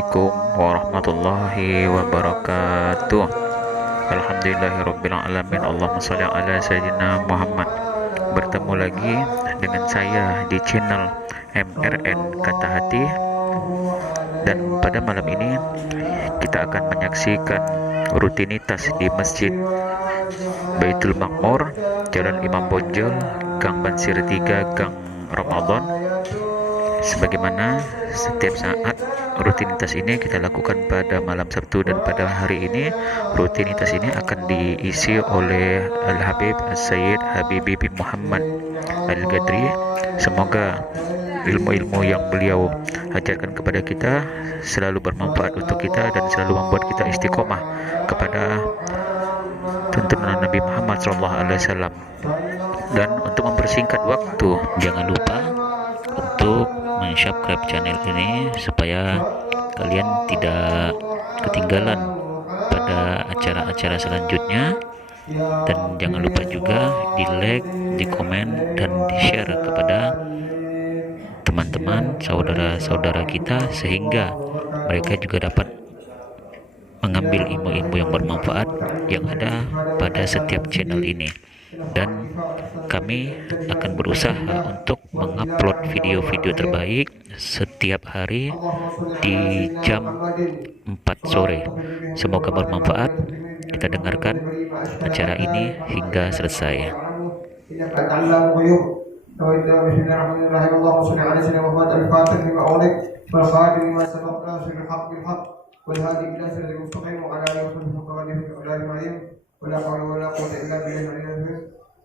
Assalamualaikum warahmatullahi wabarakatuh. Alhamdulillahirabbil alamin. Allahumma shalli ala sayyidina Muhammad. Bertemu lagi dengan saya di channel MRN Kata Hati, dan pada malam ini kita akan menyaksikan rutinitas di Masjid Baitul Makmur, Jalan Imam Bonjol, Gang Bansir 3, Gang Ramadan. Sebagaimana setiap saat rutinitas ini kita lakukan pada malam Sabtu, dan pada hari ini rutinitas ini akan diisi oleh Al-Habib Sayyid Habibi bin Muhammad Al-Gadri. Semoga ilmu-ilmu yang beliau ajarkan kepada kita selalu bermanfaat untuk kita dan selalu membuat kita istiqomah kepada tuntunan Nabi Muhammad SAW. Dan untuk mempersingkat waktu, jangan lupa untuk subscribe channel ini supaya kalian tidak ketinggalan pada acara-acara selanjutnya, dan jangan lupa juga di like, di komen, dan di share kepada teman-teman, saudara-saudara kita, sehingga mereka juga dapat mengambil ilmu-ilmu yang bermanfaat yang ada pada setiap channel ini. Dan kami akan berusaha untuk mengupload video-video terbaik setiap hari di jam 4 sore. Semoga bermanfaat. Kita dengarkan acara ini hingga selesai.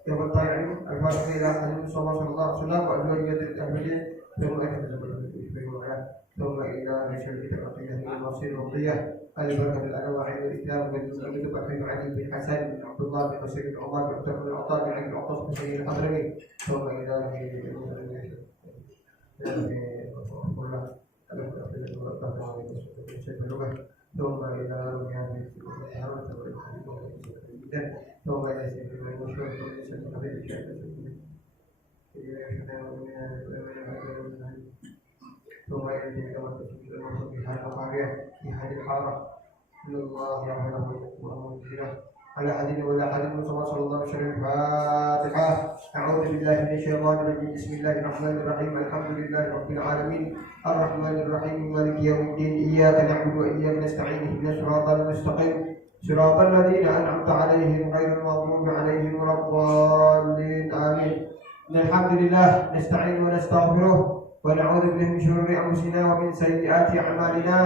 yang bertanya al-fatihah ila hadis sallallahu alaihi wasallam wa adwiyat al-ahmadiyah thumma ila rishal kitab aqiyah al-masir al-qiyah al-barakah al-anwa' al-islam wa al-kitab al-ali bin hasan bin abdullah bin basir bin umar bin abdul al-attar bin abdul al-attar bin sayyid al-hadrami thumma ila على حديث ولا حديث صلى الله عليه وسلم. الفاتحة. أعوذ بالله من الشيطان الرجيم. بسم الله الرحمن الرحيم. الحمد لله رب العالمين الرحمن الرحيم مالك يوم الدين. إياك نعبد وإياك نستعين. اهدنا الصراط المستقيم صراط الذين أنعمت عليهم غير المغضوب عليهم ولا الضالين. آمين. الحمد لله نستعين ونستغفره ونعوذ بالله من شرور أنفسنا ومن سيئات أعمالنا.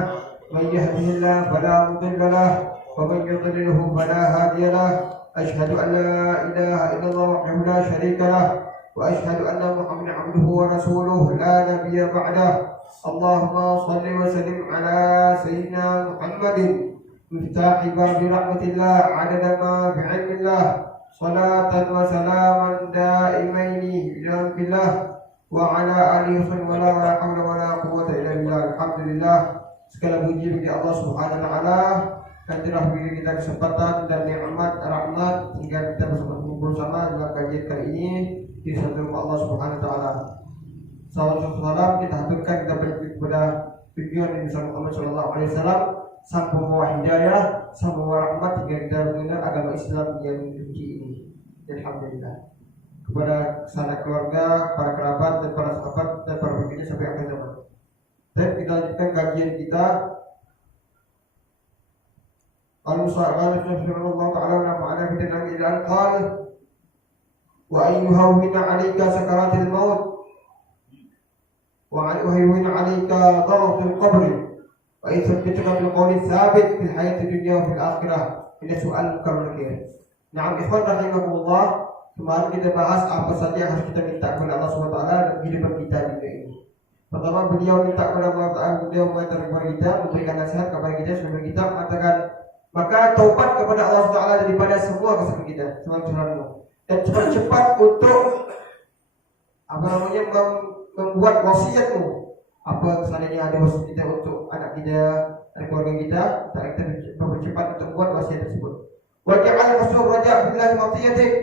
من يهده الله فلا مضل له ومن يضلله فلا هادي له. أشهد أن لا إله إلا الله وحده لا شريك له وأشهد أن محمدا عبده ورسوله لا نبي بعده. اللهم صل وسلم على سيدنا محمد مفتاح باب رحمة الله عدد ما في علم الله. صلاة وسلاما دائمين بجنب الله وعلى آله وصحبه ولا حول ولا قوة إلا بالله. الحمد لله. Segala puji bagi Allah Subhanahu wa taala yang telah memberi kita kesempatan dan nikmat rahmat hingga kita bersama dalam kajian kali ini di satu rumah Allah Subhanahu wa taala. Salam kita haturkan kepada tujuan Nabi Muhammad sallallahu alaihi wasallam, sang pembawa hidayah, sang pembawa rahmat hingga kita mengenal agama Islam yang suci ini. Alhamdulillah. Kepada sanak keluarga, para kerabat dan para sahabat dan para pemimpin sampai akhir zaman. Dan kita lanjutkan kajian kita. Al-Musa'ala Subhanallah ta'ala wa nafa'ana bidana ila al-qal wa ayyuhawwina 'alaika sakaratil maut wa ayyuhawwina 'alaika dharatul qabr wa yuthabbituka bil qawli thabit fil hayati dunya wa fil akhirah. Ini soal munkar nakir. Na'am ikhwan rahimakumullah, kemarin kita bahas apa saja yang harus kita minta kepada Allah SWT dalam kehidupan kita di dunia ini. Pertama, beliau minta kepada Allah Ta'ala, beliau mengatakan kepada kita, memberikan nasihat kepada kita sebelum kita mengatakan, maka taubat kepada Allah Ta'ala daripada semua kesalahan kita, semua kesalahanmu, dan cepat-cepat untuk membuat wasiatmu. Apa kesalahan yang ada wasiat kita untuk anak kita dan keluarga kita, kita bercepat untuk membuat wasiat tersebut. Waj'al husnul raja' billahi matiyatik.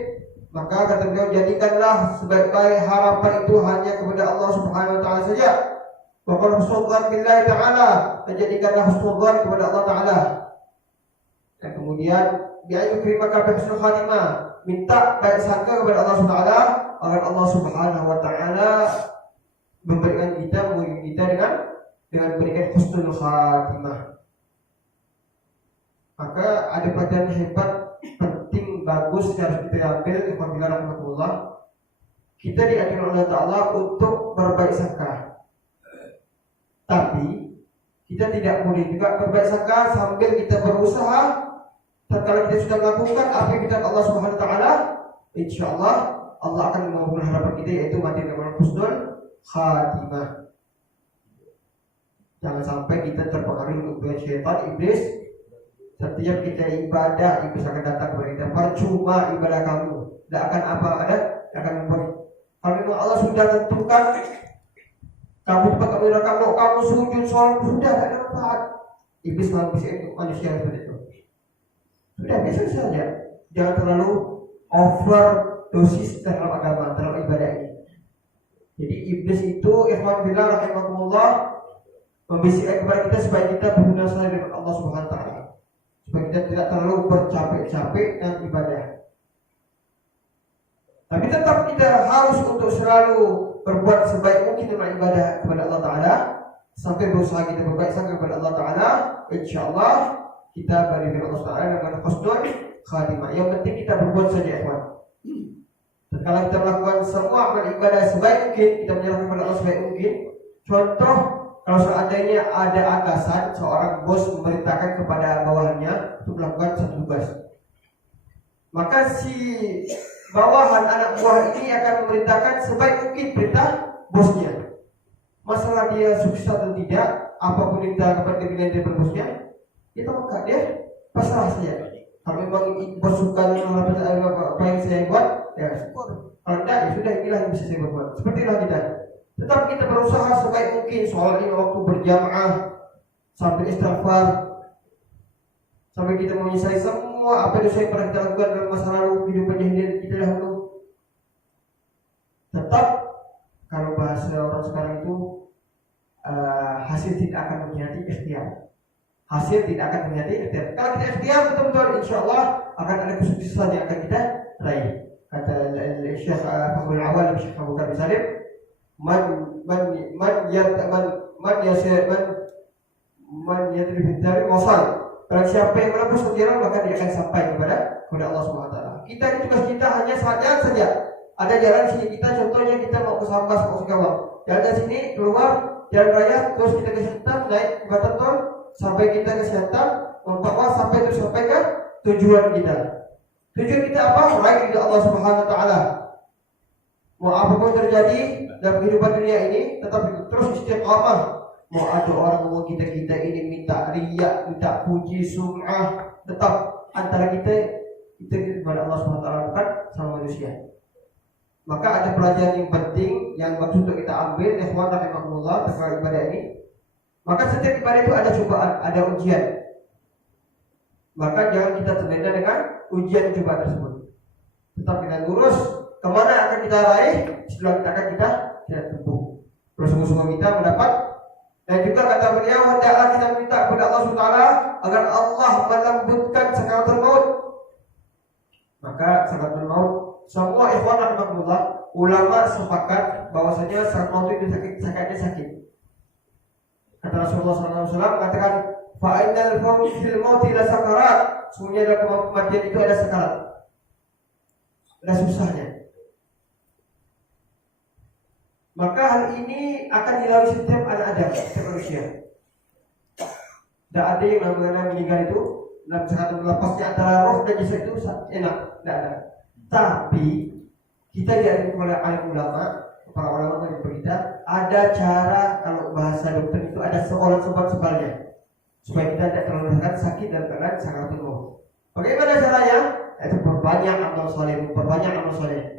Maka kata beliau, jadikanlah sebaik-baik harapan itu hanya kepada Allah Subhanahu wa taala saja. Wa qul husnudzan billahi ta'ala, dan jadikanlah husnudzan kepada Allah Ta'ala. Dan kemudian bi'ayu yukrimaka bi husnul khatimah, minta baik sangka kepada Allah Subhanahu wa taala agar Allah Subhanahu wa taala memberikan kita dengan berikan husnul khatimah. Maka ada pelajaran hebat, penting, bagus yang harus kita ambil apabila rahmatullah. Kita diajarkan oleh Allah Ta'ala untuk berbaik sangka. Tapi kita tidak boleh juga berbaik sangka sambil kita berusaha. Tatkala kita sudah melakukan apa yang kita Allah Subhanahu wa taala, insyaallah Allah akan mengabulkan harapan kita, yaitu mati dengan husnul khatimah. Jangan sampai kita terpengaruh oleh syaitan, iblis. Setiap kita ibadah, iblis akan datang kepada kita. Percuma ibadah kamu, tidak akan apa ada, akan memberi. Kalau memang Allah sudah tentukan kamu cepat kamu sujud sholat, sudah tidak ada manfaat. Iblis manusia seperti itu. Sudah biasa saja. Jangan terlalu overdosis dalam agama, dalam ibadah ini. Jadi iblis itu ikhwan billah rahimakumullah membisikkan kepada kita supaya kita berusaha dengan Allah Subhanahu wa taala. Supaya kita tidak terlalu bercapek-capek dalam ibadah. Tapi tetap kita harus untuk selalu berbuat sebaik mungkin dalam ibadah kepada Allah Ta'ala. Sampai berusaha kita berbaik sangka kepada Allah Ta'ala, insyaallah kita berikan Allah Ta'ala dengan husnul khatimah. Yang penting kita berbuat saja, ikhwan. Dan kalau kita melakukan semua amal ibadah sebaik mungkin, kita menyerahkan kepada Allah sebaik mungkin. Contoh, kalau seandainya ada atasan, seorang bos memerintahkan kepada bawahannya untuk melakukan satu tugas, maka si bawahan anak buah ini akan memerintahkan sebaik mungkin perintah bosnya. Masalah dia sukses atau tidak, apapun yang dapat dipilih dari bosnya, itu maka dia pasrah saja. Kalau memang bos suka dengan apa yang saya buat, ya syukur. Kalau tidak, ya sudah, inilah yang bisa saya berbuat. Seperti itulah kita. Tetap kita berusaha sebaik mungkin, sholat lima waktu berjamaah, sampai istighfar, sampai kita menyesali semua apa yang saya pernah kita lakukan dalam masa lalu, kehidupan jahiliyah kita dahulu. Tetap, kalau bahasa orang sekarang itu, hasil tidak akan mengkhianati ikhtiar. Hasil tidak akan mengkhianati ikhtiar. Kalau kita ikhtiar betul-betul, insyaallah akan ada kesuksesan yang akan kita raih. Kata Syekh Fakhrul Awal, Syekh Abu Bakar bin Salim, man yadrib dari wasal. Barang siapa yang menempuh jalan, maka dia akan sampai kepada Allah Subhanahu wa taala. Kita ini tugas kita hanya jalan saja. Ada jalan sini kita, contohnya kita mau ke Sambas, mau ke Gawang. Jalan dari sini keluar jalan raya, terus kita ke Siantar, naik ke Batam, sampai kita ke Siantar, membawa sampai terus sampai ke tujuan kita. Tujuan kita apa? Meraih ridha Allah Subhanahu wa taala. Mau apapun terjadi dalam kehidupan dunia ini, tetap terus istiqamah. Mau ada orang ngomong kita ini minta riya, minta puji, sum'ah, tetap antara kita kepada Allah Subhanahu wa taala, bukan sama manusia. Maka ada pelajaran yang penting yang maksud untuk kita ambil, ikhwan rahimakumullah, terkait ibadah ini. Maka setiap ibadah itu ada cobaan, ada ujian. Maka jangan kita terlena dengan ujian cobaan tersebut. Tetap kita lurus kemana akan kita raih, setelah kita akan kita tempuh. Bersungguh-sungguh kita mendapat. Dan juga kata beliau, hendaklah kita minta kepada Allah Subhanahu wa taala agar Allah melembutkan sakaratul maut. Maka sakaratul maut, semua ikhwan rahimakumullah, ulama sepakat bahwasanya sakaratul maut itu sakitnya sakit. Kata Rasulullah SAW mengatakan, fa'inal fil mauti la sakarat. Sesungguhnya dalam kematian itu ada sakarat, ada susahnya. Maka hal ini akan dilalui setiap anak Adam, setiap manusia. Tidak ada yang namanya meninggal itu dalam satu lepasnya antara roh dan jasad itu enak, tidak ada. Tapi kita diajarkan oleh alim ulama, para ulama yang berkata, ada cara, kalau bahasa dokter itu ada sebab-sebabnya supaya kita tidak terlalu sakit dan keadaan sakaratul maut. Bagaimana caranya? Itu perbanyak amal soleh.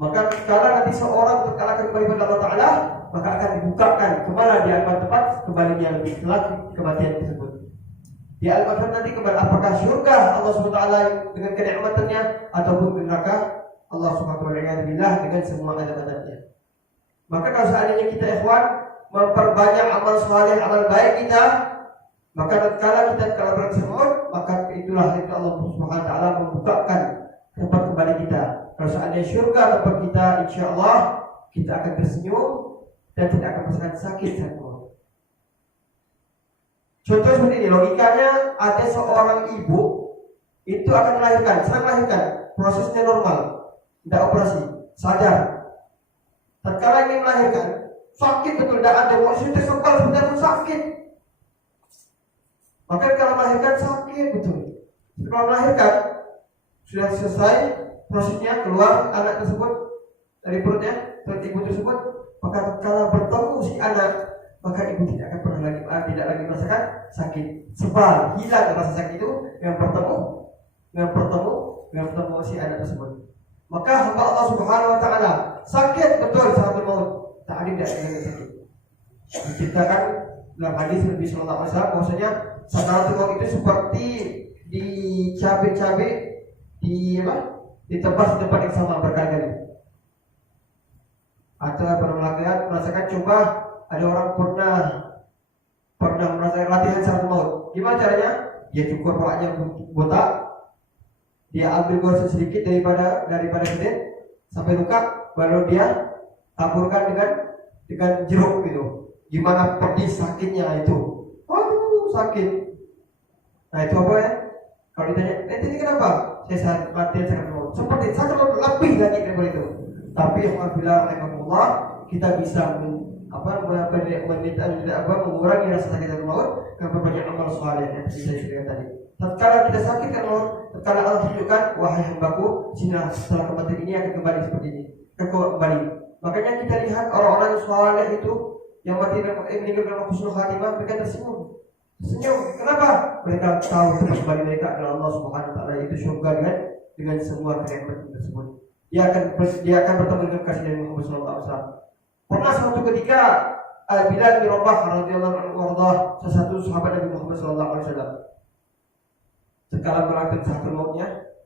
Maka sekarang nanti seorang terkalahkan kembali kepada Allah Ta'ala, maka akan dibukakan kemana dia akan tepat kembali yang lebih setelah kematian tersebut. Di Al-Qadar nanti kembali apakah syurga Allah SWT dengan kenikmatannya ataupun ke neraka Allah SWT dengan semua azab-azabnya. Maka kalau seandainya kita ikhwan memperbanyak amal saleh, amal baik kita, maka tatkala kita tersebut, maka itulah itu Allah Subhanahu wa taala membukakan tempat kembali kita. Kalau seandainya surga tempat kita, insya Allah kita akan tersenyum dan tidak akan merasakan sakit satu. Contoh seperti ini, logikanya ada seorang ibu itu akan melahirkan, sedang melahirkan, prosesnya normal, tidak operasi, sadar. Tatkala ingin melahirkan, sakit betul, tidak ada emosi tersebal, sebentar pun sakit. Maka kalau melahirkan sakit betul. Setelah melahirkan sudah selesai prosesnya, keluar anak tersebut dari perutnya, perut ibu tersebut, maka kalau bertemu si anak, maka ibu tidak akan pernah lagi merasakan sakit. Sebab hilang rasa sakit itu yang bertemu si anak tersebut. Maka hamba Allah Subhanahu wa taala sakit betul saat maut, tak ada dengan sakit. Diciptakan dalam hadis Nabi sallallahu alaihi wasallam bahwasanya sakaratul maut itu seperti dicabik-cabik, ditebas di tempat yang sama berkali-kali. Atau berlatihan merasakan, coba ada orang pernah merasakan latihan sakaratul maut. Gimana caranya? Dia cukur kepalanya botak, dia ambil gosok sedikit daripada kulit sampai luka, baru dia taburkan dengan jeruk gitu. Gimana pedih sakitnya itu? Waduh, sakit. Nah itu apa ya? Kalau ditanya, ini kenapa? Saya latihan sakaratul maut. Seperti sakaratul maut lebih lagi daripada itu. Tapi apabila rahimahullah kita bisa mengurangi rasa sakit sakaratul maut dengan berbanyak amal saleh yang saya sebutkan tadi. Tatkala kita sakit kan maut, tatkala Allah tunjukkan, wahai hambaku, sini setelah kematian ini akan kembali seperti ini, kembali. Makanya kita lihat orang-orang saleh itu yang mati meninggal dalam husnul khatimah, mereka tersenyum. Kenapa? Mereka tahu tempat kembali mereka adalah Allah Subhanahu wa taala, yaitu surga dengan semua kenikmatan tersebut. Dia akan bertemu dengan kasih Nabi Muhammad sallallahu alaihi wasallam. Pernah suatu ketika Bilal bin Rabah radhiyallahu anhu, salah satu sahabat Nabi Muhammad sallallahu alaihi wasallam, sekala melakukan sakaratul mautnya,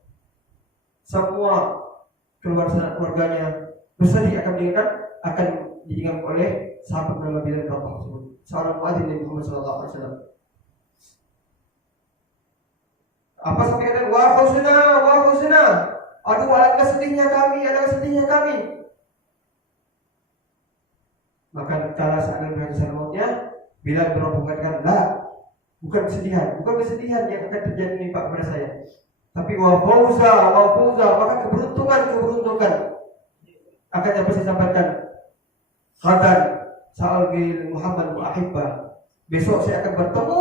semua keluarganya bersedih akan ditinggalkan oleh sahabat bernama Bilal bin Rabah tersebut, seorang muadzin Nabi Muhammad sallallahu alaihi wasallam. Apa sampai kata wa husna, aduh alangkah sedihnya kami. Maka tatkala saat menghadapi mautnya, Bilal bin Rabah mengatakan, bukan kesedihan yang akan terjadi menimpa kepada saya, tapi wa fauza, maka keberuntungan akan dapat saya sampaikan. Khadan sa'al Muhammad wa ahibba, besok saya akan bertemu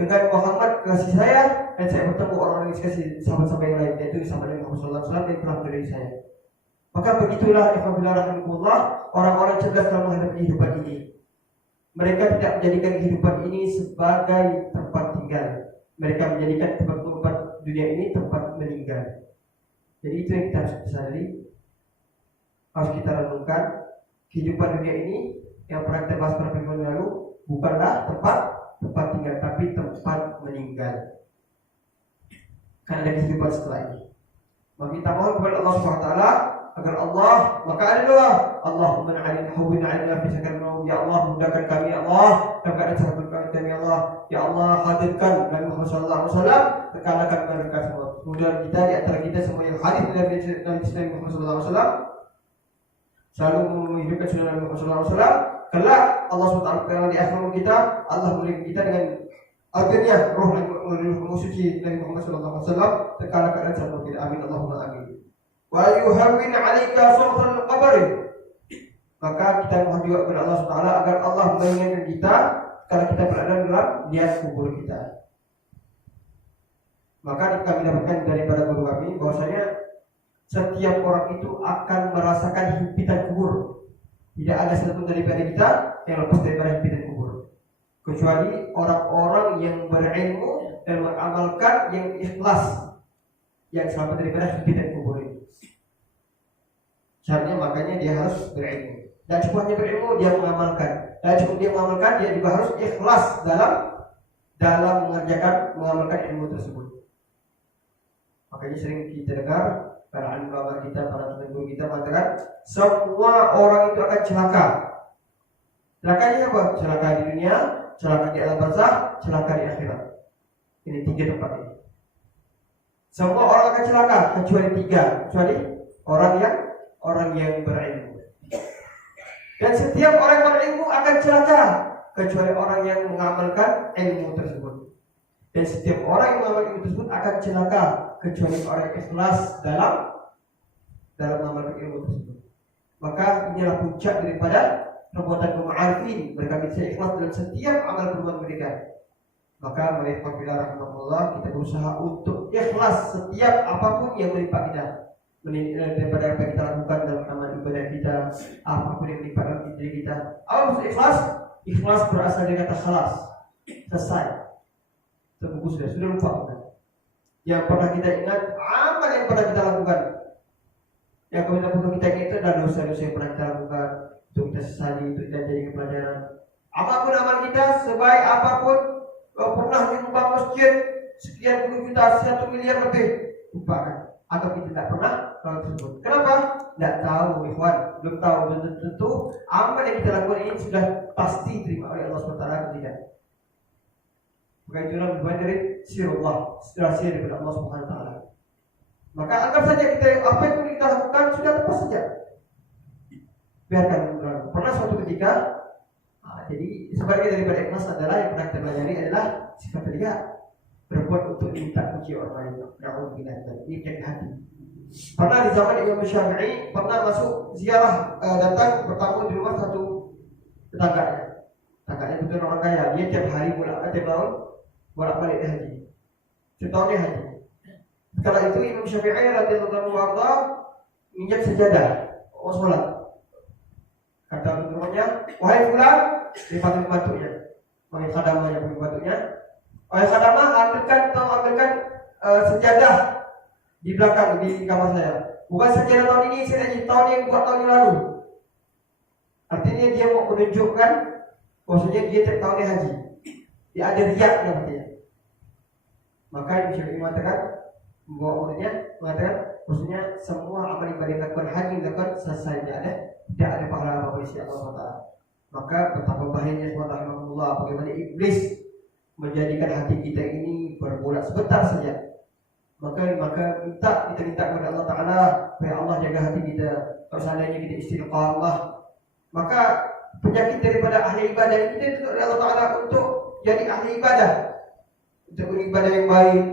dengan Muhammad kasih saya, dan saya bertemu orang-orang yang kasih sahabat-sahabat yang lain, yaitu sahabat Nabi Muhammad sallallahu alaihi wasallam yang telah dari saya. Maka begitulah ikhwanillah rahimahullah, orang-orang cerdas dalam menghadapi kehidupan ini. Mereka tidak menjadikan kehidupan ini sebagai tempat tinggal. Mereka menjadikan tempat dunia ini tempat meninggal. Jadi itu yang kita harus sadari, harus kita renungkan. Kehidupan dunia ini yang pernah kita bahas pada minggu lalu bukanlah tempat tinggal, tapi tempat meninggal. Karena ada kehidupan setelah ini. Maka kita mohon kepada Allah Subhanahu wa taala agar Allah, maka ada doa, Allahumma hawwin 'alaina fi sakaril maut, ya Allah mudahkan kami ya Allah dalam keadaan sakit kami ya Allah, ya Allah hadirkan Nabi Muhammad sallallahu alaihi wasallam tatkala kami berdekat semua. Mudah kita di antara kita semua yang hadir dari Nabi Muhammad sallallahu alaihi wasallam selalu menghidupkan sunnah Nabi Muhammad sallallahu alaihi wasallam. Kelak Allah Subhanahu wa taala di akhir kita, Allah muliakan kita dengan akhirnya roh suci Nabi Muhammad sallallahu alaihi wasallam tatkala keadaan sakit kita. Amin Allahumma amin. Wa yuhawwin 'alaika su'tal qabr. Maka kita mohon juga kepada Allah Subhanahu wa taala agar Allah meringankan kita kalau kita berada dalam liang kubur kita. Maka kami dapatkan daripada guru kami bahwasanya setiap orang itu akan merasakan himpitan kubur. Tidak ada satu daripada kita yang lepas daripada himpitan kubur, kecuali orang-orang yang berilmu dan mengamalkan yang ikhlas, yang selamat daripada himpitan kubur ini. Syaratnya makanya dia harus berilmu. Dan cuma hanya berilmu, dia mengamalkan. Dan cuma dia mengamalkan, dia juga harus ikhlas dalam mengamalkan ilmu tersebut. Makanya sering kita dengar para ulama kita, para guru kita mengatakan semua orang itu akan celaka Celakanya apa? Celaka di dunia, celaka di alam barzakh, celaka di akhirat. Ini 3 tempat ini. Semua orang akan celaka kecuali 3, kecuali orang yang berilmu. Dan setiap orang yang berilmu akan celaka kecuali orang yang mengamalkan ilmu tersebut. Dan setiap orang yang mengamalkan ilmu tersebut akan celaka kecuali orang yang ikhlas dalam mengamalkan ilmu tersebut. Maka inilah puncak daripada perbuatan kaum arifin, mereka bisa ikhlas dalam setiap amal perbuatan mereka. Maka mereka rahimahullah, kita berusaha untuk ikhlas setiap apapun yang menimpa kita, daripada apa yang kita lakukan dalam amal ibadah kita, apapun yang menimpa dalam diri kita. Apa maksud ikhlas? Ikhlas berasal dari kata khalas, selesai, terbungkus sudah lupa bukan? Yang pernah kita ingat, amal yang pernah kita lakukan, yang kita ingat itu adalah dosa-dosa yang pernah kita lakukan, untuk kita sesali, untuk kita jadi pelajaran. Apapun amal kita, sebaik apapun, kalau pernah menyumbang masjid sekian puluh juta, 1 miliar lebih, lupakan. Atau kita tidak pernah hal tersebut. Kenapa? Tidak tahu, ikhwan. Belum tahu. Dan tentu amal yang kita lakukan ini sudah pasti diterima oleh Allah SWT atau tidak. Maka itulah lebih dari sirullah, rahasia daripada Allah SWT. Maka anggap saja kita apa yang kita lakukan sudah lepas saja. Biarkan berlalu. Pernah suatu ketika, jadi sebagai daripada ikhlas adalah yang pernah kita pelajari adalah sifat riya, berbuat untuk minta puji orang lain. Alhamdulillah, ini jadi hati. Pernah di zaman Imam Syafi'i pernah masuk ziarah, datang bertamu di rumah satu tetangganya. Tetangganya betul orang kaya, dia tiap hari tiap tahun bolak-balik haji. Setahunnya haji. Kala itu Imam Syafi'i radhiyallahu anhu menginjak sajadah, sholat. Kata rumahnya, wahai fulan, dia panggil batunya, panggil khadamahnya, panggil batunya. Wahai khadamah, ambilkan sejadah di belakang di kamar saya. Bukan sejadah tahun ini, saya lagi tahun yang buat tahun yang lalu. Artinya dia mau menunjukkan bahwasanya dia tiap tahunnya haji. Dia ada riaknya artinya. Maka Imam Syafi'i mengatakan, membawa muridnya mengatakan, maksudnya semua amal ibadah yang dilakukan haji dilakukan selesai, tidak ada pahala apa-apa isi Allah SWT. Maka betapa bahayanya subhanallah, bagaimana iblis menjadikan hati kita ini berbolak sebentar saja. Maka kita minta kepada Allah Ta'ala supaya Allah jaga hati kita. Kalau seandainya kita istiqamah, maka penyakit daripada ahli ibadah kita itu oleh Allah Ta'ala untuk jadi ahli ibadah, untuk beribadah yang baik.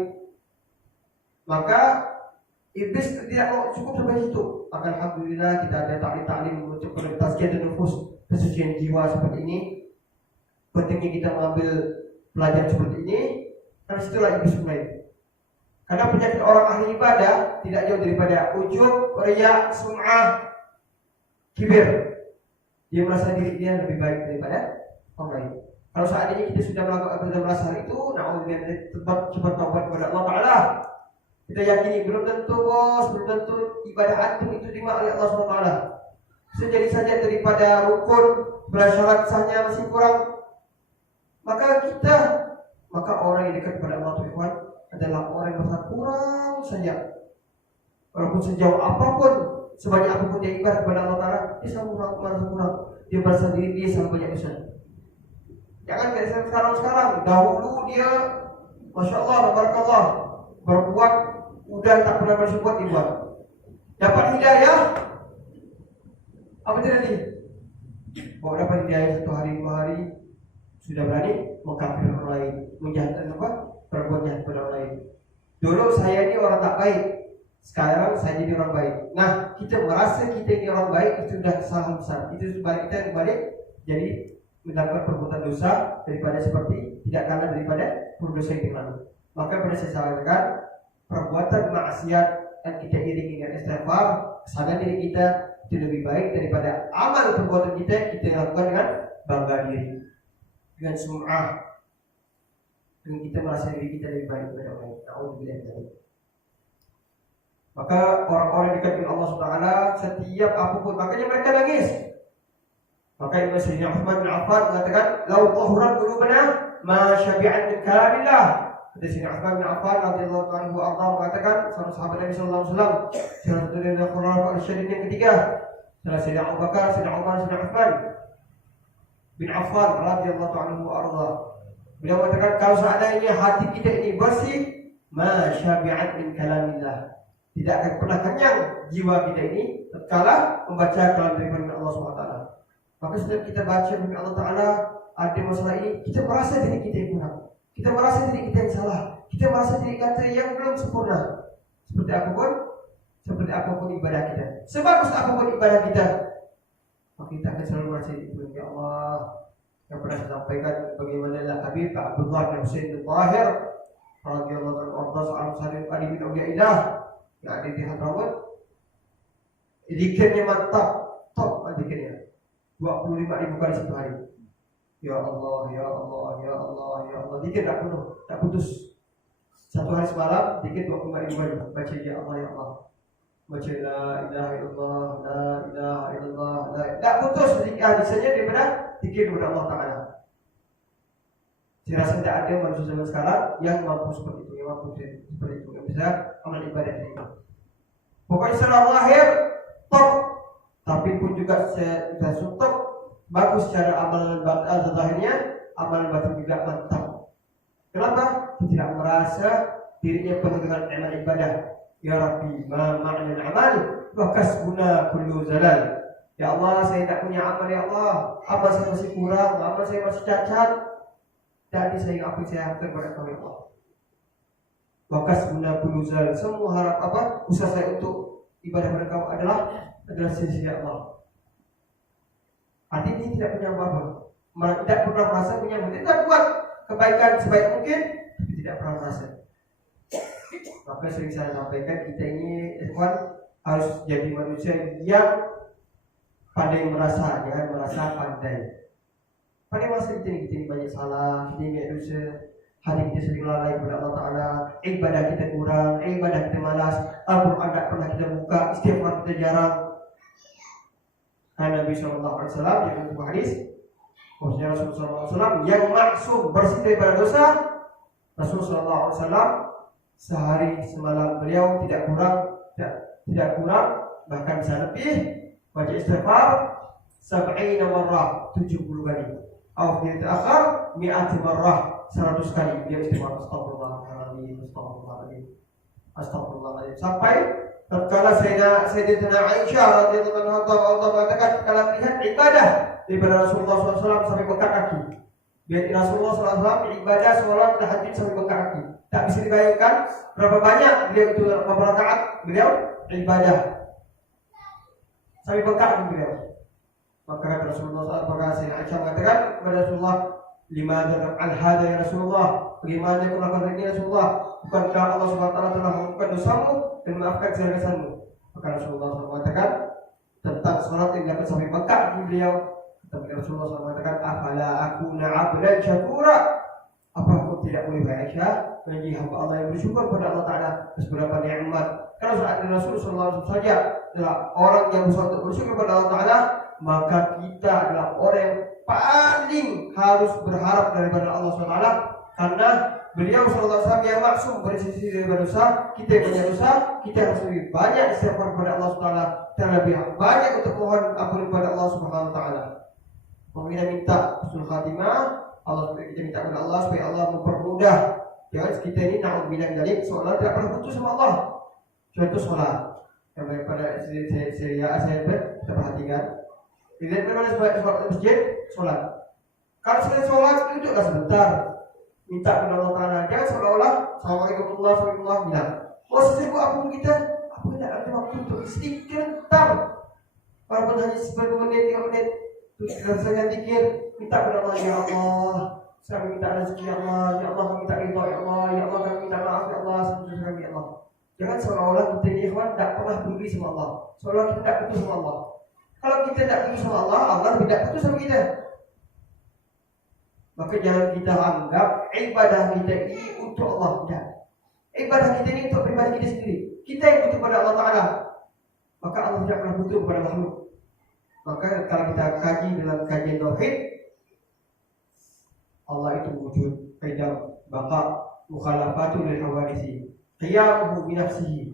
Maka iblis tidak mau cukup sampai situ. Maka alhamdulillah kita ada taklim untuk tazkiyah dan nufus, kesucian jiwa seperti ini. Pentingnya kita mengambil pelajaran seperti ini, karena situlah iblis mulai. Karena penyakit orang ahli ibadah tidak jauh daripada ujub, riya, sum'ah, kibir. Dia merasa diri dia lebih baik daripada orang lain. Kalau seandainya kita sudah melakukan merasa hal itu, na'udzubillah, cepat taubat kepada Allah Ta'ala. Kita yakini belum tentu bos, belum tentu ibadah antum itu diterima oleh Allah SWT. Sejadi saja daripada rukun bersyarat sahnya masih kurang. Maka orang yang dekat kepada Allah Tuhan adalah orang yang merasa kurang saja. Walaupun sejauh apapun, sebanyak apapun dia ibadah kepada Allah Ta'ala, dia selalu merasa kurang. Dia merasa diri dia sangat banyak dosa. Jangan kayak sekarang. Dahulu dia, Masya Allah, Barakallah, berbuat udah tak pernah bersyukur dibuat. Dapat hidayah, apa terjadi? Kalau dapat hidayah 1 hari 2 hari, sudah berani mengkafir orang lain, menjahatkan apa? Berbuat jahat kepada orang lain. Dulu saya ini orang tak baik, sekarang saya jadi orang baik. Nah, kita merasa kita ini orang baik, itu sudah kesalahan besar. Itu sebalik kita kembali jadi melakukan perbuatan dosa daripada seperti tidak kalah daripada dosa yang lalu. Maka pada saya sarankan perbuatan maksiat dan kita iringi dengan istighfar, kesadaran diri kita itu lebih baik daripada amal perbuatan kita lakukan dengan bangga diri, dengan sum'ah, dengan kita merasa diri kita lebih baik daripada orang lain. Alhamdulillah. Maka orang-orang dekat dengan Allah SWT setiap apapun, makanya mereka nangis. Maka Imam Sayyidina Uthman bin Affan mengatakan, "Lau tahuran qulubana ma syabi'an min kalamillah." Kata Sayyidina Uthman bin Affan radhiyallahu anhu mengatakan, seorang sahabat Nabi sallallahu alaihi wasallam, salah satu dari khulafaur rasyidin yang ketiga, setelah Sayyidina Abu Bakar, Sayyidina Umar, Sayyidina Uthman. bin Affan radhiyallahu anhu arda. Beliau mengatakan kalau seandainya hati kita ini bersih, masyabi'at min kalamillah. Tidak akan pernah kenyang jiwa kita ini tatkala membaca kalam dari Allah SWT. Maka setiap kita baca firman Allah Taala ada masalah ini, kita merasa diri kita yang kurang, kita merasa diri kita yang salah, kita merasa diri kita yang belum sempurna. Seperti apapun ibadah kita, sebagus apapun ibadah kita, maka kita akan selalu merasa itu. Ya Allah, yang pernah saya sampaikan bagaimana Habib Abdullah bin Husain al-Tahir radhiyallahu anhu al-Salim Ali bin Ubaidillah yang ada di Hadramaut, zikirnya mantap, top zikirnya 25.000 kali satu hari. Ya Allah, ya Allah, ya Allah, ya Allah, zikir tak putus. Satu hari semalam zikir 25.000 kali, baca ya Allah, ya Allah, baca la ilaha illallah, la ilaha illallah, tak putus hadisnya daripada zikir kepada Allah Taala. Saya rasa tidak ada manusia zaman sekarang yang mampu seperti itu, yang mampu seperti itu, yang bisa amal ibadah ini. Pokoknya secara lahir top, tapi pun juga sudah top, bagus secara amalan batin zahirnya, amalan batin juga mantap. Kenapa? Tidak merasa dirinya penuh dengan amal ibadah. Ya Rabbi, ma ma'nal amal wa kasbuna kullu zalal. Ya Allah, saya tak punya amal, ya Allah. Amal saya masih kurang, amal saya masih cacat. Jadi saya apa yang saya harapkan kepada Kau, ya Allah. Wa kasbuna kullu zalal. Semua harap usaha saya untuk ibadah kepada Kau adalah sia-sia, Allah. Artinya tidak punya apa-apa. Tidak pernah merasa punya, tidak buat kebaikan sebaik mungkin, tapi tidak pernah merasa. Maka sering saya sampaikan, kita ini ikhwan harus jadi manusia yang pandai merasa, jangan merasa pandai. Pandai merasa kita ini banyak salah, kita ini dosa, hati kita sering lalai kepada Allah Taala, ibadah kita kurang, ibadah kita malas, Al-Quran tak pernah kita buka, istighfar kita jarang. Nabi Sallallahu Alaihi Wasallam yang membuat hadis, Rasulullah Sallallahu Alaihi Wasallam yang maksum bersih daripada dosa, Rasulullah Sallallahu Alaihi Wasallam sehari semalam beliau tidak kurang bahkan bisa lebih baca istighfar 70 marrah 70 kali atau dia terakhir 100 marrah 100 kali dia istighfar astagfirullahaladzim astagfirullahaladzim sampai tatkala Sayyidatina Aisyah radhiyallahu anha Allah mengatakan kalau melihat ibadah daripada Rasulullah SAW sampai bengkak kaki. Biar Rasulullah SAW ibadah sholat dan haji sampai bengkak kaki. Tak bisa dibayangkan berapa banyak beliau itu berapa rakaat beliau ibadah sampai bengkak kaki beliau. Maka kata Rasulullah SAW, maka Sayyidatina Aisyah mengatakan kepada Rasulullah, "Limadza al-hada ya Rasulullah? Bagaimana kau melakukan ini Rasulullah? Bukankah Allah Subhanahu wa taala telah mengampuni dosamu dan memaafkan segala dosamu?" Maka Rasulullah SAW mengatakan tentang sholat yang dapat sampai bengkak kaki beliau. Tapi Rasulullah SAW mengatakan, "Afala akuna 'abdan syakura?" Apa aku tidak boleh Aisyah menjadi hamba Allah yang bersyukur kepada Allah Taala atas beberapa nikmat? Kalau saat Rasulullah SAW saja adalah orang yang bersyukur kepada Allah Taala, maka kita adalah orang yang paling harus berharap daripada Allah SWT, karena beliau SAW yang maksum bersih daripada dosa. Kita yang punya dosa, kita harus lebih banyak istighfar kepada Allah SWT dan lebih banyak untuk mohon ampun kepada Allah Subhanahu wa taala. Kita minta husnul khatimah, kita minta kepada Allah supaya Allah mempermudah. Jangan kita ini na'udzubillah dari seolah tidak pernah putus sama Allah. Contoh sholat yang daripada saya perhatikan. Tidak pernah sholat masjid, sholat. Kalau selesai sholat duduklah sebentar, minta kepada Allah Taala. Jangan seolah-olah Assalamualaikum warahmatullahi wabarakatuh bilang. Oh sesibuk apapun kita, apa tidak ada waktu untuk istighfar. Walaupun hanya beberapa menit, 3 menit, terus saja zikir, minta kepada Allah, ya Allah, saya minta rezeki ya Allah, ya Allah kami minta ridha ya Allah, ya Allah kami minta maaf ya Allah, semoga kami ya Allah. Jangan seolah-olah kita ini ikhwan tidak pernah peduli sama Allah, seolah kita tidak putus sama Allah. Kalau kita tidak putus sama Allah, Allah tidak putus sama kita. Maka jangan kita anggap ibadah kita ini untuk Allah, tidak. Ibadah kita ini untuk pribadi kita sendiri. Kita yang butuh kepada Allah Taala. Maka Allah tidak pernah butuh kepada makhluk. Maka kalau kita kaji dalam kajian tauhid, Allah itu wujud, qidam, baqa, mukhalafatu lil hawadisi, qiyamuhu bi nafsihi.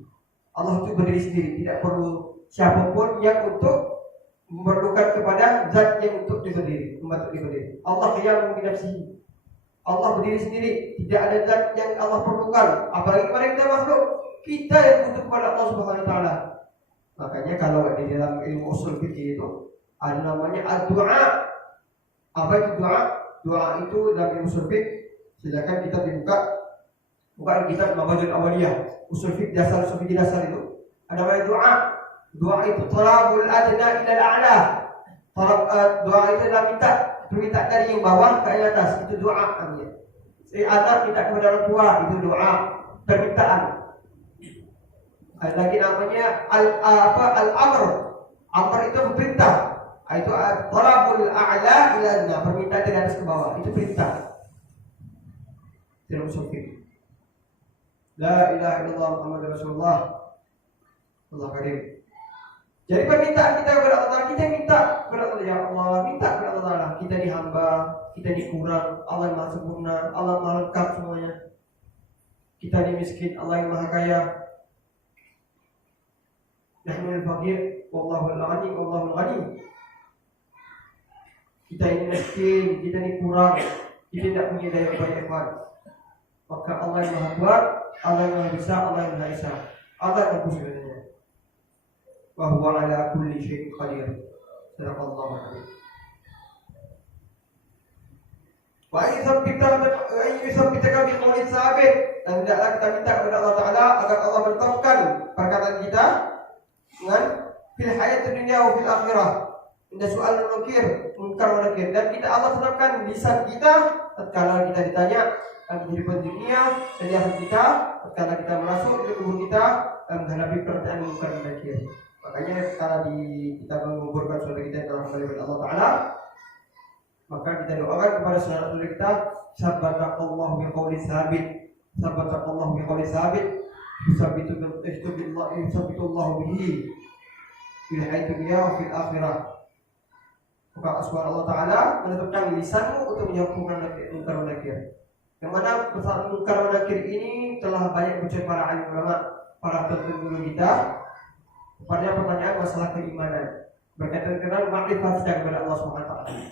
Allah itu berdiri sendiri, tidak perlu siapapun yang untuk memerlukan kepada zat yang untuk berdiri, membantu berdiri. Allah qiyyamun bi nafsihi. Allah berdiri sendiri, tidak ada zat yang Allah perlukan, apalagi kepada kita makhluk. Kita yang butuh kepada Allah Subhanahu wa taala. Makanya kalau di dalam ilmu usul fikih itu ada namanya ad-du'a. Apa itu doa? Doa itu dalam ilmu usul fikih, silakan kita buka kitab Mabadul Awaliyah, usul fikih dasar, usul fikih dasar itu. Ada namanya doa. Doa itu talabul adna ila al-a'la. Doa itu adalah minta dari yang bawah ke yang atas, itu doa namanya. Anak minta kepada orang tua, itu doa, permintaan. Ada lagi namanya al-amr. Amr itu perintah. Itu talabul a'la ila adna, permintaan dari atas ke bawah, itu perintah. Dalam usul fikih. La ilaha illallah Muhammadur Rasulullah. Allah karim. Jadi permintaan kita kepada Allah, kita minta kepada Allah, ya Allah, minta kepada Allah. Kita ini hamba, kita ini kurang, Allah yang maha sempurna, Allah maha lengkap semuanya. Kita ini miskin, Allah yang maha kaya. Nahnu al-faqir, wallahu al-ghani, wallahu al-ghani. Kita ini miskin, kita ini kurang, kita tidak punya daya upaya ikhwan. Maka Allah yang maha kuat, Allah yang maha bisa, Allah yang maha esa, Allah yang maha segalanya. Wa huwa ala kulli syai'in qadir. Sadaqallahu alazim. Wa yuthabbitaka bi qawlin sabit. Dan hendaklah kita minta kepada Allah Taala agar Allah menetapkan perkataan kita dengan fil hayatid dunya wa fil akhirah. Inda soal menukir, munkar menukir, dan kita Allah tetapkan lisan kita tatkala kita ditanya dalam kehidupan dunia dan di akhirat kita, tatkala kita masuk ke kubur kita dan menghadapi pertanyaan munkar menukir. Makanya kalau kita menguburkan saudara kita yang telah kembali kepada Allah Taala, maka kita doakan kepada saudara kita, sabbataqallahu biqauli sabit, sabbataqallahu biqauli sabit, yusabbitullahu bihi fil hayatid dunya wa fil akhirah. Maka Allah Taala menetapkan lisanmu untuk menjawab munkar nakir. Yang mana persoalan munkar nakir ini telah banyak muncul para alim ulama, para terdahulu kita pada pertanyaan masalah keimanan berkaitan dengan makrifat kepada Allah Subhanahu wa taala.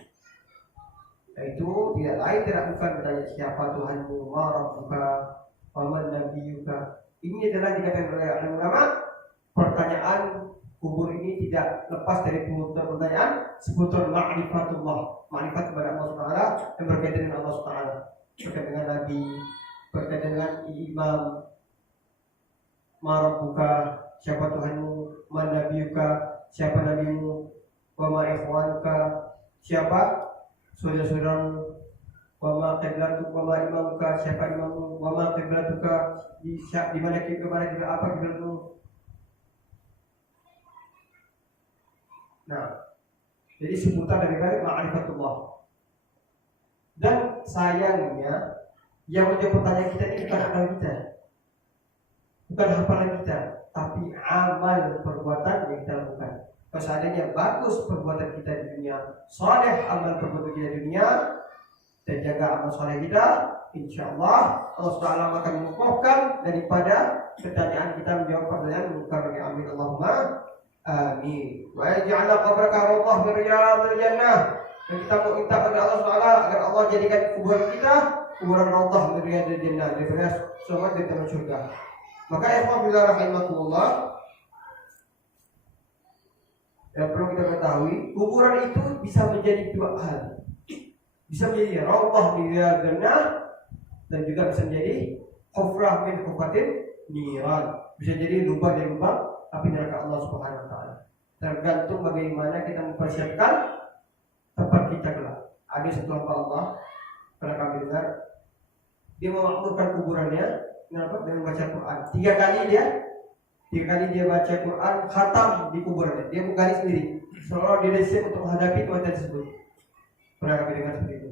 Yaitu tidak lain tidak bukan bertanya siapa Tuhanmu, ma rabbuka, wa man nabiyyuka. Ini adalah dikatakan oleh alim ulama, pertanyaan kubur ini tidak lepas dari pertanyaan seputar ma'rifatullah, makrifat kepada Allah Subhanahu wa taala yang berkaitan dengan Allah Subhanahu wa taala, berkaitan dengan nabi, berkaitan dengan imam, ma rabbuka, siapa Tuhanmu, man nabiyuka, siapa nabimu, wa ma ikhwanuka, siapa saudara-saudaramu, wa ma qiblatuka, wa ma imamuka, siapa imammu, wa ma qiblatuka, di mana kiblat, apa kiblatmu. Nah, jadi seputar dari ma'rifatullah. Dan sayangnya yang menjawab pertanyaan kita ini bukan akal kita, bukan hafalan kita, tapi amal perbuatan yang kita lakukan. Kalau seandainya bagus perbuatan kita di dunia, saleh amal perbuatan kita di dunia, dan jaga amal saleh kita, insyaallah Allah Subhanahu akan mengukuhkan daripada pertanyaan kita menjawab pertanyaan munkar. Amin Allahumma amin. Wa yaj'al qabraka rawdah min riyadil jannah. Dan kita mau minta kepada Allah Subhanahu agar Allah jadikan kuburan kita kuburan rawdah min riyadil jannah, daripada surga di taman surga. Maka ikhwan rahimakumullah, yang perlu kita ketahui, kuburan itu bisa menjadi dua hal. Bisa menjadi rawdah di jannah dan juga bisa menjadi hufrah min hufatin niran. Bisa jadi lubang dari lubang api neraka Allah Subhanahu wa taala. Tergantung bagaimana kita mempersiapkan tempat kita kelak. Ada satu hamba Allah, pernah kami dengar, dia memakmurkan kuburannya dengan baca Quran. Tiga kali dia baca Quran, khatam di kuburannya. Dia menggali sendiri, seolah dia siap untuk menghadapi kematian tersebut. Pernah kami dengar seperti itu.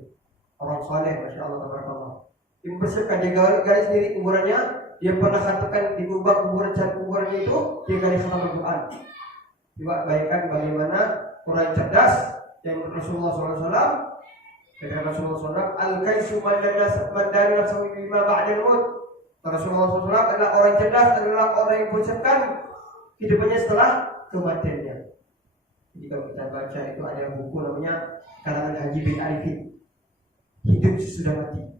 Orang saleh, masya Allah, tabarakallah. Dia mempersiapkan, dia gali sendiri kuburannya. Dia pernah katakan di kuburannya itu, dia gali khatam Al-Quran. Coba bayangkan bagaimana orang cerdas yang Rasulullah SAW. Kata Rasulullah SAW, al-kaisu mandari nafsu bima ba'dal maut. Rasulullah SAW adalah orang cerdas, adalah orang yang mempersiapkan hidupnya setelah kematiannya. Jadi kalau kita baca itu ada buku namanya karangan Haji bin Arifin, hidup sesudah mati.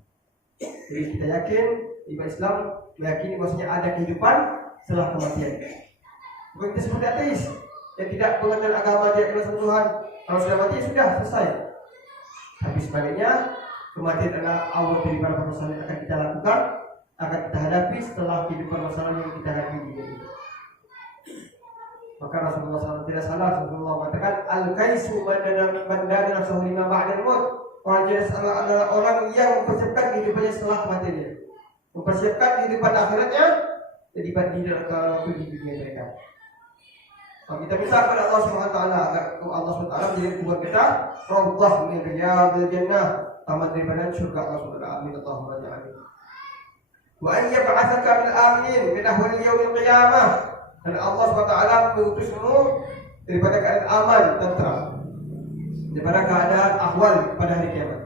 Jadi kita yakin iman Islam meyakini bahwasanya ada kehidupan setelah kematian. Bukan kita seperti ateis yang tidak mengenal agama, tidak mengenal Tuhan. Kalau sudah mati sudah selesai. Tapi sebaliknya kematian adalah awal daripada permasalahan yang akan kita lakukan, akan kita hadapi setelah kehidupan permasalahan yang kita hadapi ini. Maka Rasulullah SAW tidak salah. Rasulullah mengatakan al-kaisu bandana nafsuhu lima ba'dal maut. Orang cerdas adalah orang yang mempersiapkan kehidupannya setelah kematiannya, mempersiapkan kehidupan akhiratnya dibanding ke dunia mereka. Kalau kita minta kepada Allah SWT agar Allah SWT menjadi buat kita rawdah min riyadil jannah, taman daripada surga Allah SWT. Amin Allahumma ja'alni. Wa an yab'atsaka min aminin min ahwal yaumil qiyamah. Dan Allah SWT mengutusmu daripada keadaan aman, tenteram, daripada keadaan ahwal pada hari kiamat.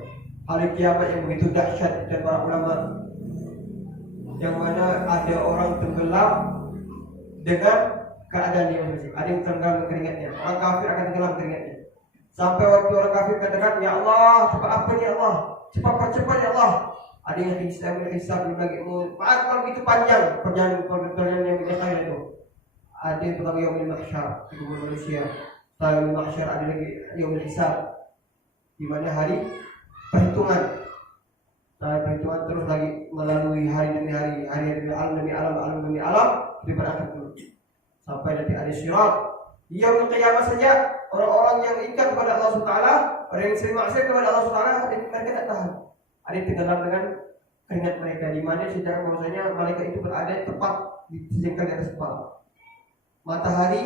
Hari kiamat yang begitu dahsyat dan para ulama, yang mana ada orang tenggelam dengan keadaan yang masing-masing. Ada yang tenggelam keringatnya. Orang kafir akan tenggelam keringatnya. Sampai waktu orang kafir katakan, ya Allah, cepat apa ya Allah, cepat percepat ya Allah. Ada yang hisab belum lagi mau. Kalau begitu panjang perjalanan yang menyesal itu. Ada yang pertama yaumul mahsyar, di kubur manusia. Setelah yaumul mahsyar ada lagi yaumul hisab, di mana hari perhitungan. Setelah perhitungan terus lagi melalui hari demi hari, hari demi alam demi alam, alam demi alam, daripada akhir dulu. Sampai nanti ada syirat. Yaumul qiyamah saja orang-orang yang ingkar kepada Allah SWT, orang yang sering maksiat kepada Allah SWT, mereka tidak tahan. Ada yang tenggelam dengan keringat mereka, di mana sejarah bahwasanya malaikat itu berada tepat di sejengkal di atas kepala. Matahari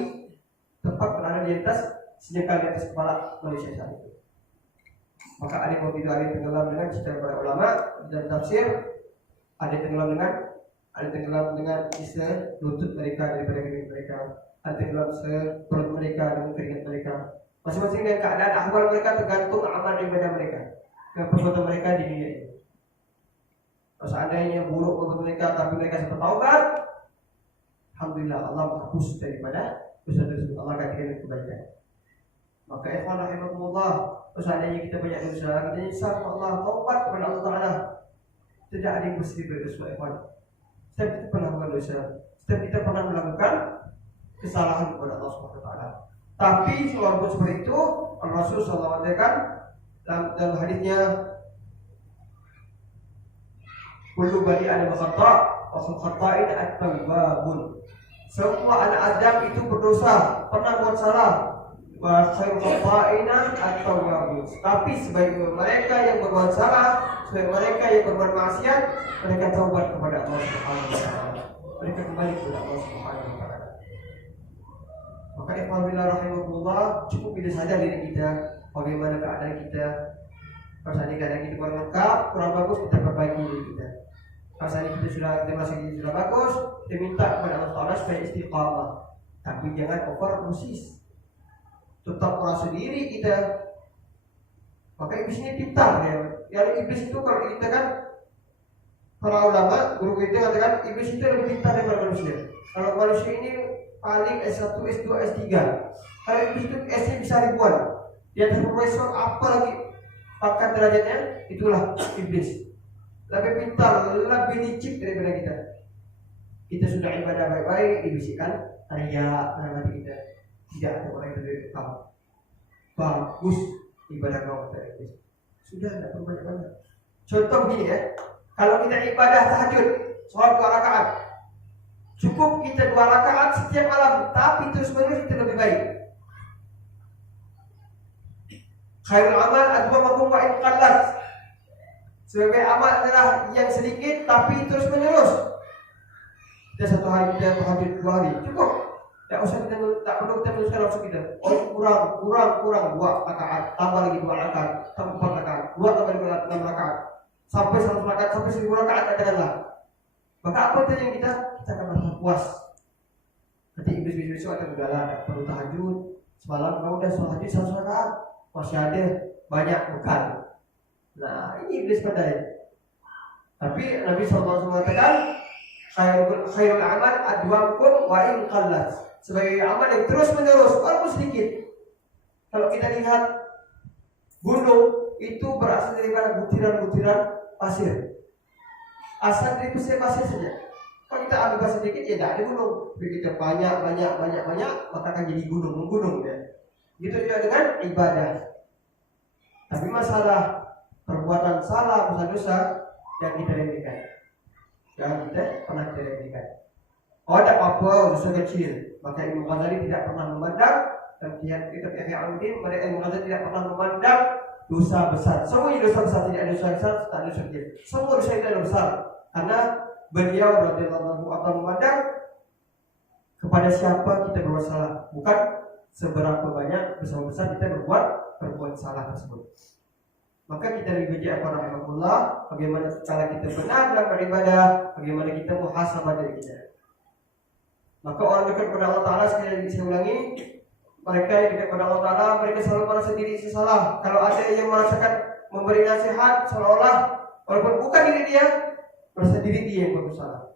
tepat berada di atas sejengkal di atas kepala manusia saat itu. Maka ada yang begitu, ada yang tenggelam dengan secara para ulama dan tafsir, ada yang tenggelam dengan istilah lutut mereka daripada keringat mereka, ada yang tenggelam seperut mereka dengan keringat mereka. Masing-masing dengan keadaan ahwal mereka tergantung amal daripada mereka, perbuatan mereka di dunia ini. Kalau seandainya buruk perbuatan mereka tapi mereka sempat taubat, alhamdulillah Allah menghapus daripada dosa tersebut, Allah gantikan kebaikan. Maka ikhwan rahimakumullah, seandainya kita banyak dosa, kita nyesal kepada Allah, taubat kepada Allah Taala. Tidak ada yang bersih dari dosa, ikhwan. Setiap kita pernah melakukan dosa, setiap kita pernah melakukan kesalahan kepada Allah Subhanahu wa taala. Tapi walaupun seperti itu, Rasul sallallahu alaihi wasallam dalam hadisnya, kullu bani adam khata' wa khul khata'in at-tawwabun. Semua anak Adam itu berdosa, pernah buat salah. Wa khairu khata'ina at-tawwabun. Tapi sebaik mereka yang berbuat salah, sebaik mereka yang berbuat maksiat, mereka taubat kepada Allah Subhanahu wa taala. Mereka kembali kepada Allah Subhanahu wa taala. Maka ikhwanillah rahimahullah, cukup kita sadar diri kita, bagaimana keadaan kita. Kalau keadaan kita kurang lengkap, kurang bagus, kita perbaiki diri kita. Kalau kita masih sudah bagus, kita minta kepada Allah Taala supaya istiqamah. Tapi jangan overdosis. Tetap merasa diri kita. Maka iblis ini pintar ya. Yang iblis itu kalau kita kan, para ulama, guru kita katakan iblis itu lebih pintar daripada manusia. Kalau manusia ini paling S1, S2, S3. Kalau iblis itu S-nya bisa ribuan. Dia profesor apa lagi pangkat derajatnya, itulah iblis. Lebih pintar, lebih licik daripada kita. Kita sudah ibadah baik-baik, dibisikkan riya dalam hati kita. Tidak ada orang yang lebih kamu. Bagus ibadah kamu kata iblis. Sudah tidak perlu banyak-banyak. Contoh begini ya, kalau kita ibadah tahajud, sholat 2 rakaat, cukup kita 2 rakaat setiap malam, tapi terus-menerus kita lebih baik. Khairul amal adwamukum wa in qallat. Sebagai amal adalah yang sedikit tapi terus menerus. Kita 1 hari kita tahajud 2 hari cukup. Tak usah kita, tak perlu kita meneruskan langsung kita. Oh kurang 2 rakaat, tambah lagi 2 rakaat, tambah 4 rakaat, 2 tambah 6 rakaat, sampai 100 rakaat, sampai 1000 rakaat katakanlah. Maka apa itu yang kita akan merasa puas. Nanti iblis besok akan udahlah, tak perlu tahajud. Semalam kamu udah tahajud 100 rakaat, masih ada banyak bekal. Nah ini iblis padanya. Tapi Nabi SAW mengatakan khairul amal adwamukum wa in qallat. Sebagai amal yang terus menerus walaupun sedikit, Kalau kita lihat gunung itu berasal daripada butiran-butiran pasir. Asal dari pasir saja. Kalau kita ambil pasir sedikit, ya tidak ada gunung. Kalau kita banyak, maka akan jadi gunung ya. Gitu juga dengan ibadah. Tapi masalah perbuatan salah, dosa-dosa yang kita remehkan. Jangan kita pernah kita remehkan. Oh, ada apa dosa kecil, maka Imam Ghazali tidak pernah memandang. Dan kita Ihya-Ulumuddin, mereka Imam Ghazali tidak pernah memandang dosa besar. Semuanya dosa besar, tidak ada dosa besar, tak ada dosa kecil. Semua dosa itu adalah besar. Karena beliau radhiyallahu anhu memandang kepada siapa kita berbuat salah, bukan seberapa banyak dosa besar kita berbuat salah tersebut. Maka kita diuji apa rahmatullah, bagaimana cara kita benar dalam beribadah, bagaimana kita muhasabah diri kita. Maka orang dekat kepada Allah Ta'ala, sekali lagi saya ulangi, mereka yang dekat kepada Allah Ta'ala, mereka selalu merasa diri salah. Kalau ada yang merasakan memberi nasihat, seolah-olah walaupun bukan diri dia, merasa diri dia yang bersalah.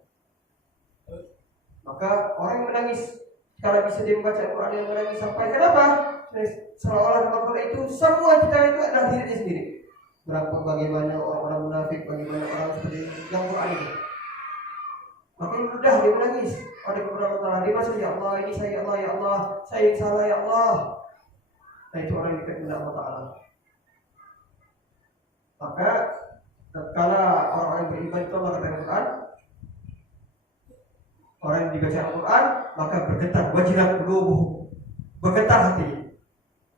Maka orang yang menangis, kalau bisa dia membaca Al-Quran yang menangis sampai kenapa? Seolah-olah Al-Quran itu semua kita itu adalah diri dia sendiri. Bagaimana orang-orang munafik, bagaimana orang seperti yang Quran itu. Maka mudah dia menangis. Ada beberapa orang dia masuk, ya Allah, ini saya, ya Allah, ya Allah, saya yang salah, ya Allah. Nah itu orang yang dekat dengan Allah Ta'ala. Maka tatkala orang yang beriman itu mengatakan Al-Quran, orang yang dibaca Al-Quran, maka bergetar, wajilat qulubuhum, bergetar hati.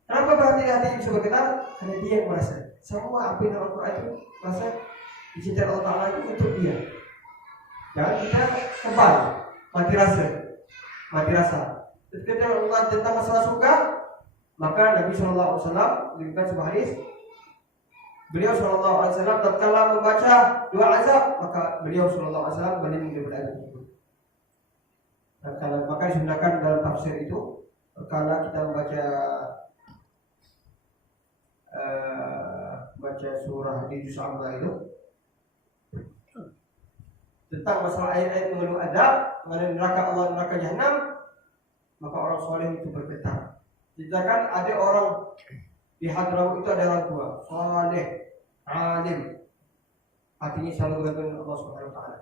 Kenapa hati bisa bergetar? Karena dia yang merasa semua apa yang Al-Quran itu merasa dicintai Allah Ta'ala itu untuk dia. Jangan kita kebal, mati rasa. Ketika Allah tentang masalah surga, maka Nabi SAW memberikan sebuah hadis. Beliau SAW tatkala membaca doa azab, maka beliau SAW berlindung daripada azab itu. Maka disunahkan dalam tafsir itu, kalau kita baca surah di juz amma itu tentang masalah ayat-ayat mengandung azab, mengenai neraka Allah, neraka Jahannam, maka orang soleh itu bergetar. Dikatakan ada orang di Hadramaut itu ada orang tua, soleh, alim, hatinya selalu bergantung dengan Allah Subhanahu Wa Taala.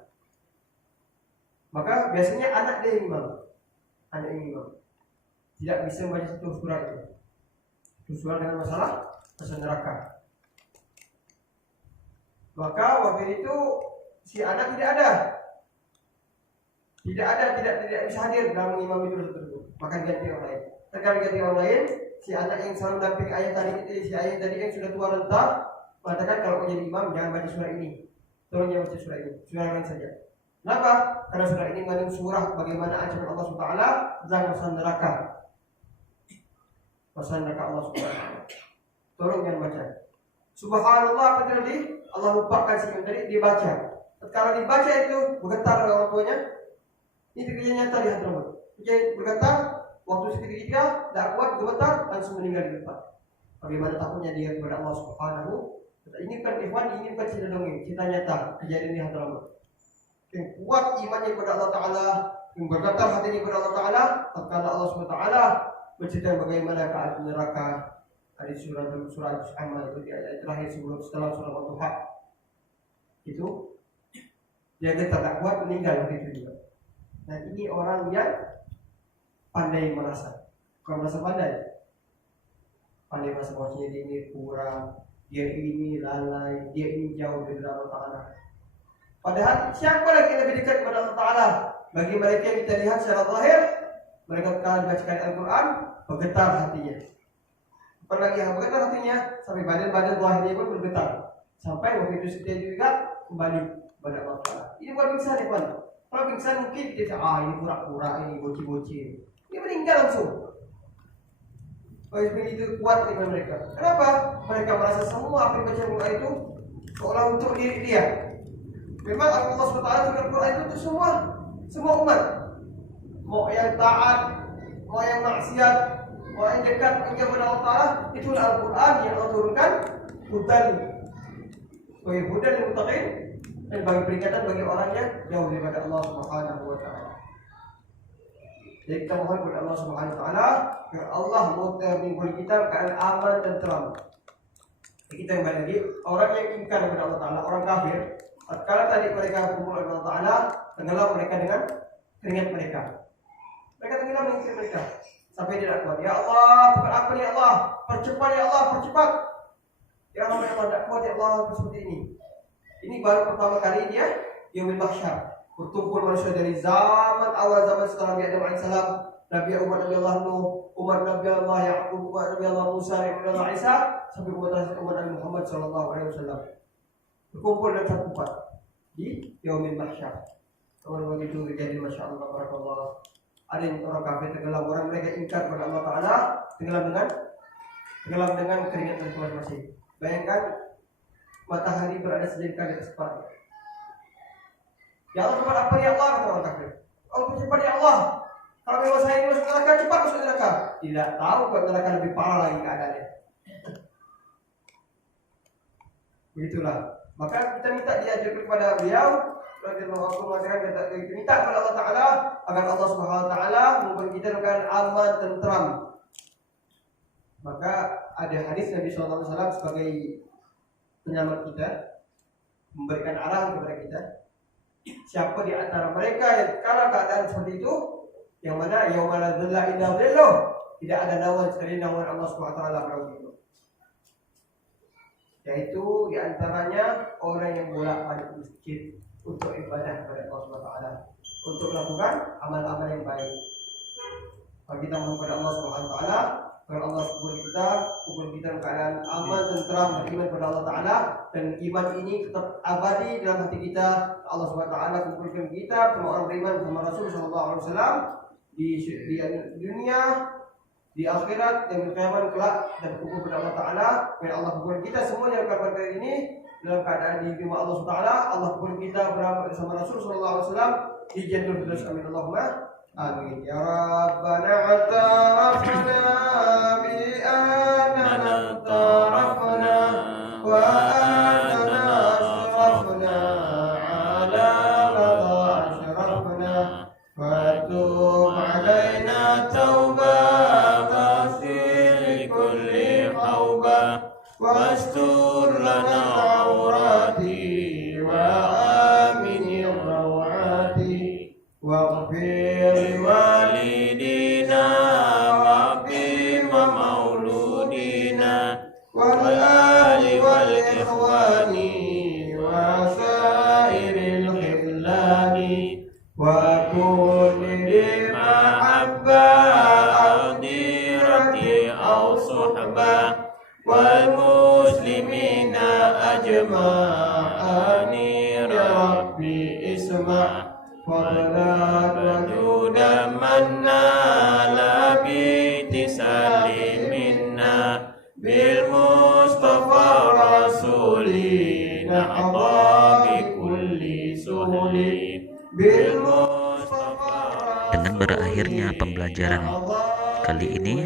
Maka biasanya anak imam tidak bisa membaca satu surah itu. Itu surah dengan masalah neraka. Maka waktu itu si anak tidak bisa hadir dalam imam itu tersebut. Maka diganti orang lain. Terkadang diganti orang lain, si anak yang selalu mendampingi ayat tadi yang sudah tua renta mengatakan kalau mau jadi imam jangan baca surah ini. Tolong jangan baca surah ini, surah lain saja. Kenapa? Karena surah ini mengandung surah bagaimana ancaman Allah Subhanahu wa taala tentang masalah neraka. Masalah neraka Allah Subhanahu wa taala. Tolong jangan baca. Subhanallah, apa tadi? Allah lupakan si yang tadi dibaca. Kalau dibaca itu bergetar orang tuanya. Ini kerja nyata di Hadramaut. Kerja bergetar, waktu seketika tidak kuat bergetar langsung meninggal di tempat. Bagaimana takutnya dia kepada Allah Subhanahu. Ini kan ikhwan, ini bukan cerita dongeng, cerita nyata kejadian di Hadramaut. Yang kuat imannya kepada Allah Taala, yang bergetar hatinya kepada Allah Taala, tatkala Allah Subhanahu wa taala bercerita bagaimana keadaan neraka. Ada surah Al-Amma itu di ayat terakhir setelah surah Al-Duha. Itu dia tidak kuat meninggal waktu itu juga. Nah ini orang yang pandai merasa, bukan merasa pandai merasa bahwasanya dia ini kurang, dia ini lalai, dia ini jauh dari Allah Taala. Padahal siapa lagi yang lebih dekat kepada Allah Taala? Bagi mereka yang kita lihat secara zahir, mereka telah membacakan Al-Quran, bergetar hatinya. Apalagi yang bergetar hatinya sampai badan zahirnya pun bergetar. Sampai waktu itu dia juga kembali kepada Allah Taala. Ini bukan pingsan ya Pak. Kalau pingsan mungkin kita ini pura-pura, ini bocil-bocil. Ini meninggal langsung. Begitu kuat iman mereka. Kenapa? Mereka merasa semua apa yang baca Al-Quran itu seolah untuk diri dia. Memang Allah SWT sudah Al-Quran itu untuk semua umat. Mau yang taat, mau yang maksiat, mau yang dekat kepada Allah Ta'ala, itulah Al-Quran yang Allah turunkan hudan sebagai hudan yang muttaqin dan bagi peringatan bagi orang yang jauh daripada Allah Subhanahu wa taala. Jadi kita mohon kepada Allah Subhanahu wa taala agar Allah mengumpulkan kita keadaan aman dan tenteram. Kita kembali lagi, orang yang ingkar kepada Allah Taala, orang kafir, kalau tadi mereka berkumpul dengan Allah Taala, tenggelam mereka dengan keringat mereka. Mereka tenggelam dengan keringat mereka sampai dia kuat. Ya Allah, Tuhan apa ya Allah? Percepat ya Allah, percepat. Ya Allah, tidak kuat ya Allah seperti ini. Ini baru pertama kali dia Yaumul Mahsyar. Bertumpul manusia dari zaman awal, zaman setelah Nabi Adam AS, Nabi Allah Nuh, umat Nabi Allah Yaqub, umat Nabi Allah Musa, Nabi Allah Isa, sampai umat Nabi Muhammad SAW. Berkumpul dalam satu tempat di Yaumul Mahsyar. Kalau begitu terjadi, masya Allah, barakallah. Ada yang orang kafir tenggelam, orang mereka ingkar kepada Allah Taala, tenggelam dengan keringat dan masing-masing. Bayangkan matahari berada sejajar di atas kepala. Ya Allah, cepat apa ya Allah, kata orang kafir. Allah cepat ya Allah. Kalau memang saya ini masuk neraka, cepat masuk neraka. Tidak tahu kalau neraka lebih parah lagi keadaannya. Begitulah. Maka kita minta diajar kepada beliau, kita minta kepada Allah Taala agar Allah Subhanahu wa taala memberi kita dengan aman dan tenteram. Maka ada hadis Nabi SAW sebagai penyelamat kita, memberikan arahan kepada kita. Siapa di antara mereka yang sekarang keadaan seperti itu, yang mana yaumala dzilla illa dzilluh, tidak ada naungan selain naungan Allah Subhanahu wa taala pada itu. Yaitu di antaranya orang yang bolak-balik ke masjid untuk ibadah kepada Allah Subhanahu wa taala, untuk melakukan amal-amal yang baik. Kalau kita mohon kepada Allah Subhanahu wa taala, agar Allah kumpul kita dalam keadaan aman dan tenteram, beriman kepada Allah Taala, dan iman ini tetap abadi dalam hati kita. Allah Subhanahu wa taala kumpulkan kita semua orang beriman sama Rasul sallallahu alaihi wasallam di dunia, di akhirat, dan di kiamat kelak, dan kumpul kepada Allah Taala. Biar Allah kumpulkan kita semuanya pada hari ini dalam keadaan di rumah Allah Subhanahu wa taala. Allah kumpulkan kita bersama Rasul sallallahu alaihi wasallam di Jannatul Firdaus. Amin Allahumma amin. Ya Rabbana atarafna bi annana tarafna wa annana asrafna ala ma asrafna wa tub alaina tauba fi kulli hauba wastur lana aurati wa amin rawati واغفر لوالدينا وعقيم مولودينا والآل والإخوان وسائر الخذلان وكن بمحبة أو ديرة أو صحبة والمسلمين أجمعين يا ربي اسمع ولا تجود من نال باتصال منا بالمصطفى رسولي نحظى بكل سهل بالمصطفى. Dengan berakhirnya pembelajaran kali ini,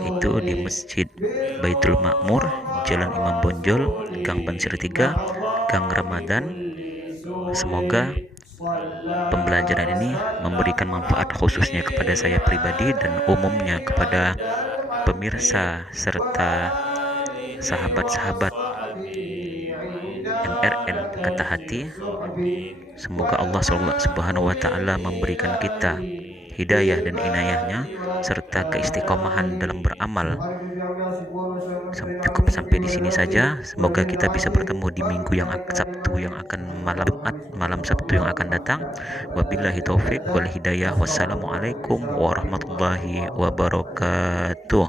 yaitu di Masjid Baitul Ma'mur, Jalan Imam Bonjol, Gang Pansir 3, Gang Ramadan. Semoga pembelajaran ini memberikan manfaat khususnya kepada saya pribadi dan umumnya kepada pemirsa serta sahabat-sahabat MRN Kata Hati. Semoga Allah Subhanahu wa taala memberikan kita hidayah dan inayahnya serta keistiqomahan dalam beramal. Cukup sampai di sini saja. Semoga kita bisa bertemu di minggu yang Sabtu yang akan malam Sabtu yang akan datang. Wabillahi taufik wal hidayah. Wassalamualaikum warahmatullahi wabarakatuh.